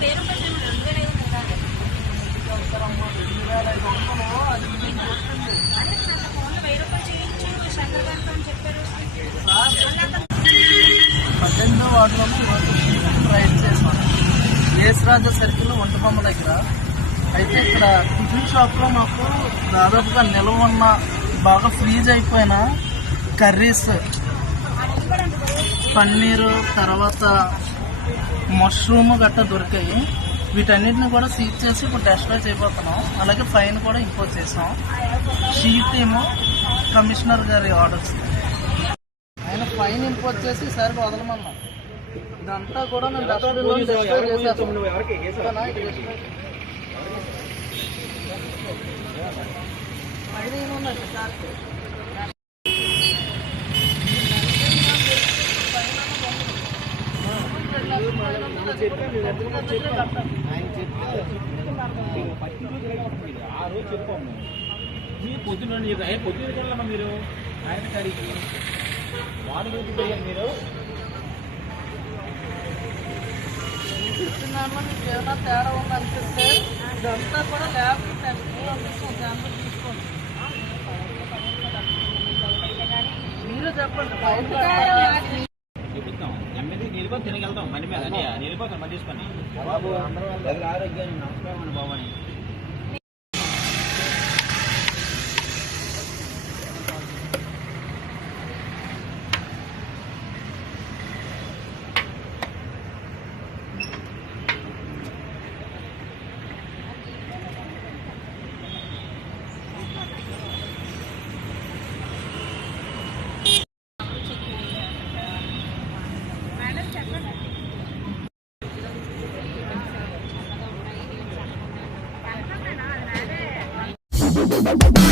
వెయ్యి రూపాయలు రెండు వేల ఐదు అదే నా రైడ్ చేశాను ఏస్ రాజా సర్కిల్ వంటబొమ్మ దగ్గర. అయితే ఇక్కడ టిఫిన్ షాప్లో మాకు దాదాపుగా నిల్వ ఉన్న బాగా ఫ్రీజ్ అయిపోయిన కర్రీస్. పన్నీరు తర్వాత మష్రూమ్ గట్రా దొరికాయి. వీటన్నిటిని కూడా సీజ్ చేసి ఇప్పుడు డెస్ట్రాయ్ చేయబోతున్నాం. అలాగే ఫైన్ కూడా ఇంపోజ్ చేసాం. షీట్ ఏమో కమిషనర్ గారి ఆర్డర్స్. ఆయన ఫైన్ ఇంపోజ్ చేసి ఈసారి వదలమన్నాం. ఇదంతా కూడా నేను డస్ట్బిన్లో డెస్ట్రాయ్ చేసేస్తాను సార్ ఆ రోజు చెప్పాము పొద్దున్న చెప్పి పొద్దున్న వెళ్ళమ్మా మీరు ఆయన కడిగి వాడు గురించి పోయారు మీరు చెప్తున్నాను మీకు ఏమైనా తేడా ఉందనిపిస్తే ఇదంతా కూడా శాంపుల్ తీసుకోండి మీరు చెప్పండి చెప్తాం ఎమ్మెల్యే వెళ్ళిపోతే తినగలుగుతాం. బండి మీద. అదే నిలిపోతాం బండి తీసుకొని. బాబు అందరూ ఆరోగ్యాన్ని నమస్కారం అండి బాబు అని. Bye.